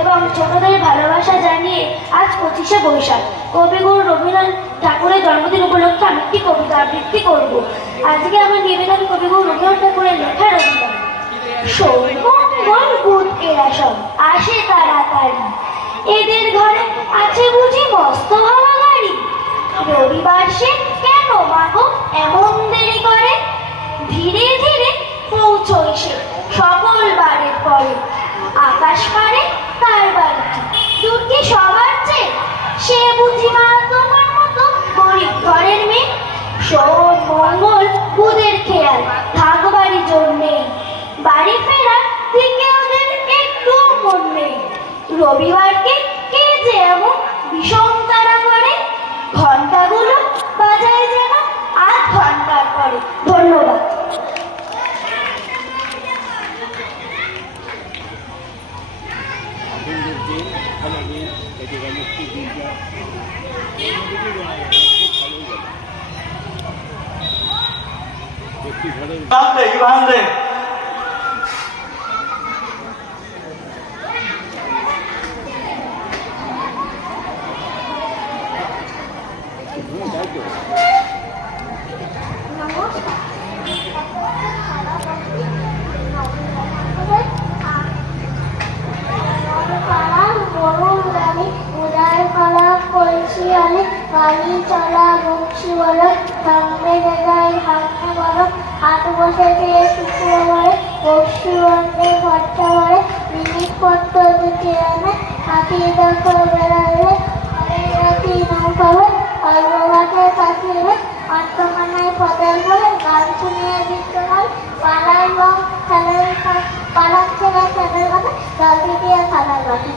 এবং ছোটদের ভালোবাসা জানিয়ে আজ 25শে বৈশাখ কবিগুরু রবীন্দ্রনাথ ঠাকুরের জন্মদিন উপলক্ষে আমি একটি কবিতা আবৃত্তি করব। আজকে আমার নিবেদন কবিগুরু রবীন্দ্রনাথ ঠাকুরের লেখা রবিবার। সৌমঙ্গল বুধ এরা সব আসে তাড়াতাড়ি, এদের ঘরে আছে বুঝি মস্ত ভাবা গাড়ি। রবিবার সে কেন মাগো এমন দেরি করে, ধীরে ধীরে পৌঁছই সে সকল বারের পরে। আকাশ পারে তার বাড়িটি দূর কি সবার চেয়ে, সে বুঝি মা তোমার মতো গরিব ঘরের মেয়ে। সোম মঙ্গল বুধের খেয়াল থাক বাড়ি জন্যে, বাড়ি ফেরার দিকে ওদের একটু মন নেই। রবিবারকে কে যে এমন বিষম তারা করে, ঘন্টাগুলো বাজায় যেন 8 ঘন্টার পরে। ধন্যবাদ। গাড়ি চলা বংশী বলো, থামবে জায়গায় হাঁটতে বলো, হাট বসেছে শুক্রবারে, বংশী বন্ধে খরচা করে, জিনিসপত্র দুটি এনে হাতিয়ে দেখো বেড়ালে, অনেক রাতি নৌকা হয়, সর্বঘাটের কাছে অর্থমানায় পদের বলে, গান শুনিয়ে দিতে হয়, পাড়ায় রং খেলার পাড়ার ছেলে খেলার কথা, জল দিয়ে খেলার কথা।